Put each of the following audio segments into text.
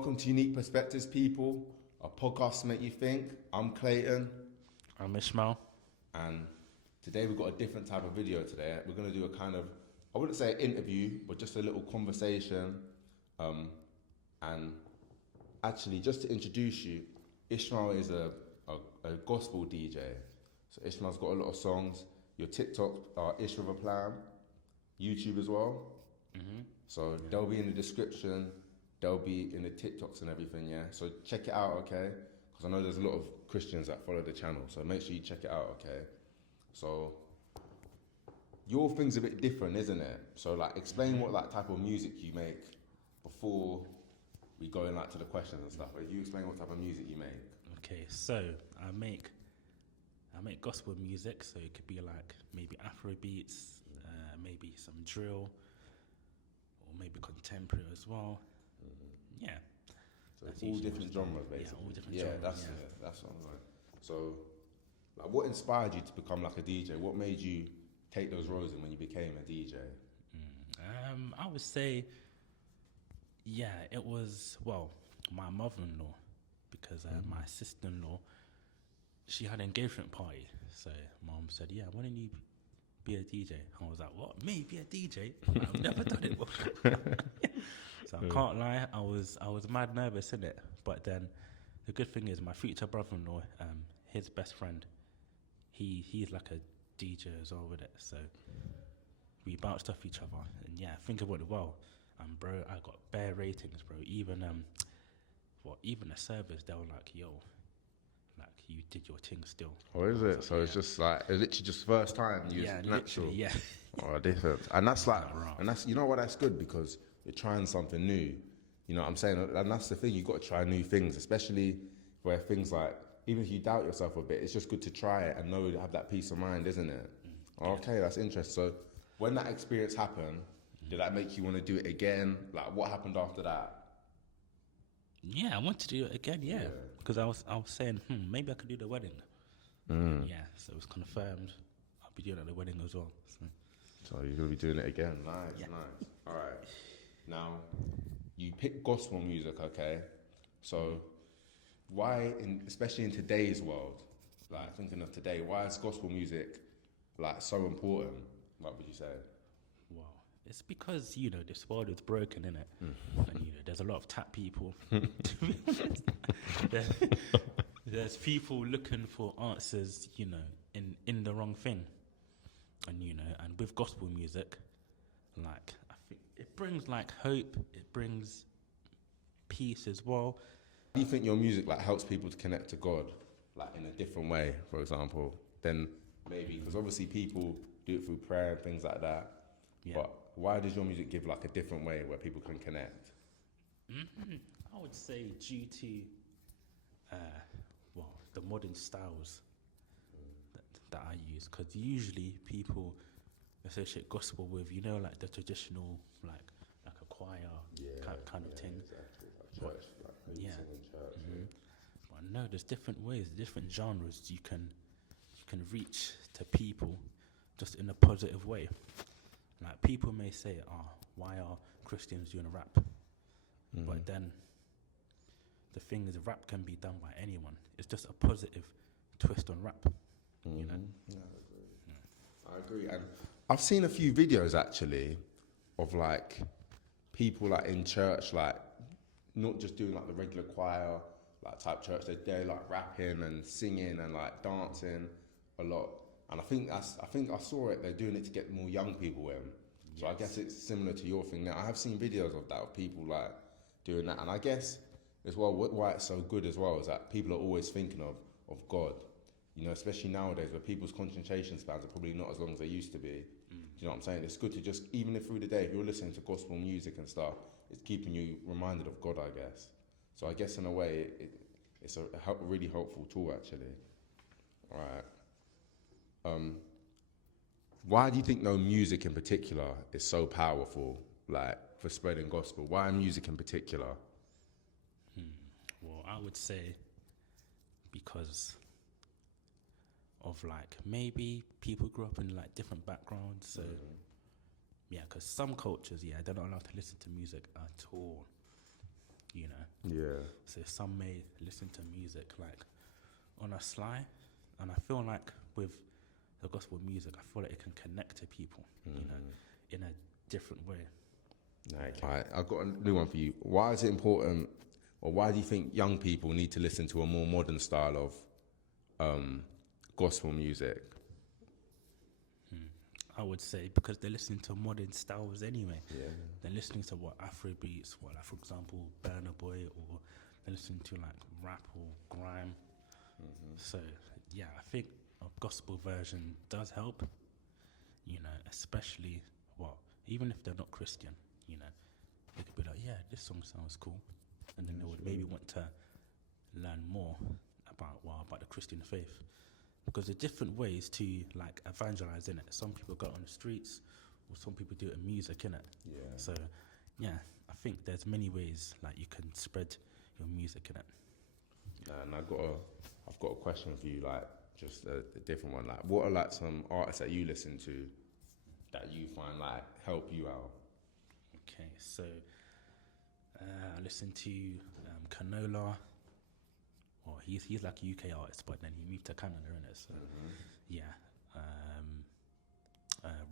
welcome to Unique Perspectives, people, a podcast to make you think. I'm Clayton. I'm Ishmael. And today we've got a different type of video today. We're going to do a kind of, I wouldn't say an interview, but just a little conversation. And actually, just to introduce you, Ishmael is a gospel DJ. So Ishmael's got a lot of songs. Your TikTok are Ish with a Plan, YouTube as well. Mm-hmm. So they'll be in the description. They'll be in the TikToks and everything, yeah? So check it out, okay? Because I know there's a lot of Christians that follow the channel, so make sure you check it out, okay? So your thing's a bit different, isn't it? So like explain what like type of music you make before we go in like to the questions and stuff. If you explain what type of music you make. Okay, so I make gospel music, so it could be like maybe Afro beats, maybe some drill, or maybe contemporary as well. Mm-hmm. Yeah. So all different genres, basically. Yeah, all different genres. That's what I'm like. So, like, what inspired you to become like a DJ? What made you take those roles in when you became a DJ? I would say, it was my mother-in-law, because my sister-in-law, she had an engagement party. So mom said, "Yeah, why don't you be a DJ?" I was like, "What? Me be a DJ? I've never done it before." So I can't lie, I was mad nervous in it. But then the good thing is my future brother-in-law, his best friend, he's like a DJ as well with it. So we bounced off each other, and I think it went well. Bro, I got bare ratings, bro. Even the servers, they were like, "Yo, like you did your thing still." Oh, is it? So it's just like it's literally just first time you natural. Yeah. Oh, different. And that's like, and that's, you know what, that's good because you're trying something new. You know what I'm saying? And that's the thing, you got to try new things, especially where things like, even if you doubt yourself a bit, it's just good to try it and know, have that peace of mind, isn't it? Okay, that's interesting. So when that experience happened, did that make you want to do it again? Like, what happened after that? Yeah, I want to do it again, because I was saying, maybe I could do the wedding. Yeah, so it was confirmed. I'll be doing it at the wedding as well. So you're going to be doing it again. Nice. All right. Now, you pick gospel music, okay? So why, especially in today's world, like thinking of today, why is gospel music like so important? What would you say? Wow. It's because, this world is broken, innit? And, there's a lot of tap people. There's people looking for answers, in the wrong thing. And, and with gospel music, like, I think it brings, like, hope. It brings peace as well. Do you think your music, like, helps people to connect to God, like, in a different way, for example, than maybe, because obviously people do it through prayer and things like that. Yeah. But why does your music give like a different way where people can connect? I would say due to the modern styles that I use, because usually people associate gospel with like the traditional like a choir kind of thing. Exactly. Like church, like singing in church. Mm-hmm. But no, there's different ways, different genres you can reach to people just in a positive way. Like people may say, why are Christians doing rap? But then the thing is, rap can be done by anyone. It's just a positive twist on rap. You know? Yeah, I agree. And I've seen a few videos actually of like people like in church, like not just doing like the regular choir like type church. They're like rapping and singing and like dancing a lot. And I think I saw it. They're doing it to get more young people in. So I guess it's similar to your thing now. I have seen videos of that, of people like doing that. And I guess as well, why it's so good as well is that people are always thinking of God. Especially nowadays where people's concentration spans are probably not as long as they used to be. Do you know what I'm saying? It's good to just, even if through the day, if you're listening to gospel music and stuff, it's keeping you reminded of God, I guess. So I guess in a way, it's a really helpful tool actually. All right. Why do you think music in particular is so powerful, like for spreading gospel? Why music in particular? Well, I would say because of like maybe people grew up in like different backgrounds, so because some cultures they're not allowed to listen to music at all. you know. Yeah. So some may listen to music like on a sly, and I feel like with the gospel music, I feel like it can connect to people, you know, in a different way. Alright, I've got a new one for you. Why is it important, or why do you think young people need to listen to a more modern style of gospel music? I would say because they're listening to modern styles anyway. Yeah. They're listening to what Afro beats, what like for example Burna Boy, or they're listening to like rap or grime. So yeah, I think a gospel version does help. You know, especially even if they're not Christian, you know, they could be like, yeah, this song sounds cool, and then they would maybe want to learn more about the Christian faith. Because there are different ways to like evangelize in it. Some people go on the streets, or some people do it in music, innit? Yeah. So, yeah, I think there's many ways like you can spread your music in it. And I've got a question for you, like just a different one. Like, what are like some artists that you listen to that you find like help you out? Okay, so I listen to Canola. Well, he's like a UK artist, but then he moved to Canada, innit? So yeah.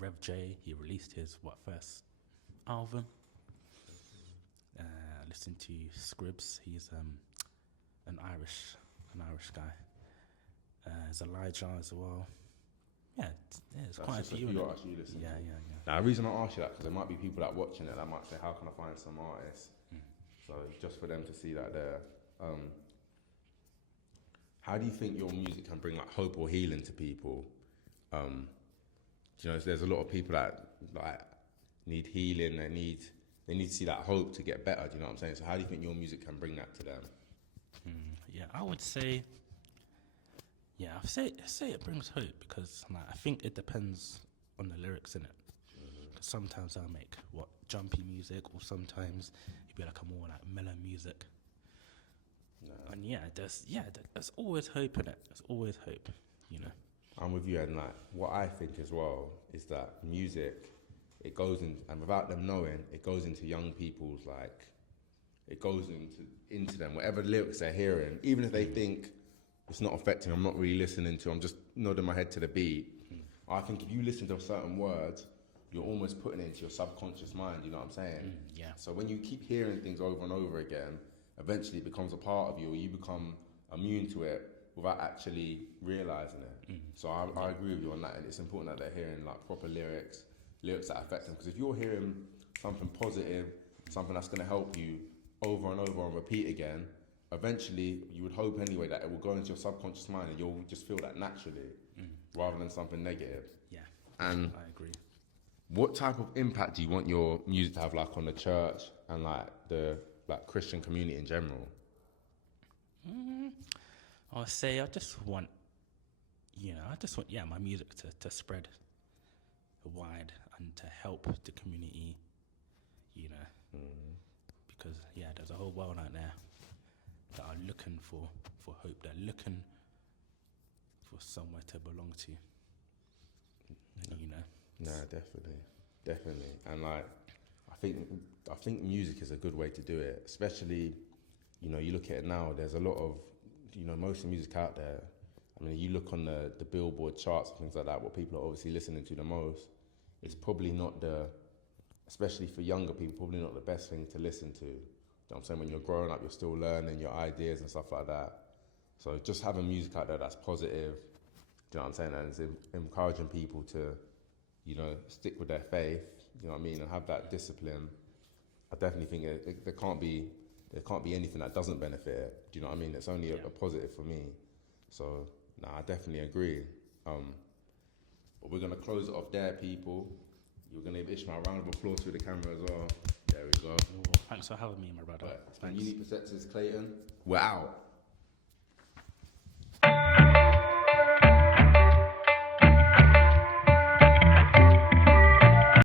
Rev J, he released his first album. Listen to Scribs. He's an Irish guy. There's Elijah as well. Yeah, it's quite a few. Artists you listen to. Yeah. Now, the reason I ask you that because there might be people that watching it that might say, "How can I find some artists?" So just for them to see that there. How do you think your music can bring like hope or healing to people? You know, there's a lot of people that like need healing. They need to see that hope to get better. Do you know what I'm saying? So how do you think your music can bring that to them? Yeah, I would say. Yeah, I say it brings hope because like, I think it depends on the lyrics in it. Cause sometimes I'll make jumpy music, or sometimes it'd be like a more like mellow music. No. And there's always hope in it. There's always hope, you know. I'm with you, and like what I think as well is that music, it goes in, and without them knowing, it goes into young people's like, it goes into them. Whatever lyrics they're hearing, even if they think it's not affecting, I'm not really listening to, I'm just nodding my head to the beat. I think if you listen to certain words, you're almost putting it into your subconscious mind. You know what I'm saying? Yeah. So when you keep hearing things over and over again, eventually it becomes a part of you, or you become immune to it without actually realizing it. So I agree with you on that, and it's important that they're hearing like proper lyrics that affect them. Because if you're hearing something positive, something that's going to help you over and over and repeat again, eventually you would hope anyway that it will go into your subconscious mind and you'll just feel that naturally, rather than something negative. Yeah, and I agree. What type of impact do you want your music to have, like on the church and like the Christian community in general? I'll say I just want my music to spread wide and to help the community, you know, because there's a whole world out there that are looking for hope. They're looking for somewhere to belong to, you know. No, definitely, and like I think music is a good way to do it, especially, you know, you look at it now. There's a lot of, you know, most of the music out there. I mean, you look on the Billboard charts and things like that. What people are obviously listening to the most, it's probably not especially for younger people, probably not the best thing to listen to. You know what I'm saying? When you're growing up, you're still learning your ideas and stuff like that. So just having music out there that's positive, do you know what I'm saying? And it's encouraging people to, you know, stick with their faith, you know what I mean, and have that discipline. I definitely think there can't be anything that doesn't benefit it. Do you know what I mean? It's only a positive for me. So, I definitely agree. But we're going to close it off there, people. You're going to give Ishmael a round of applause through the camera as well. There we go. Thanks for having me, my brother. Right. Unique Perceptions, Clayton. We're out.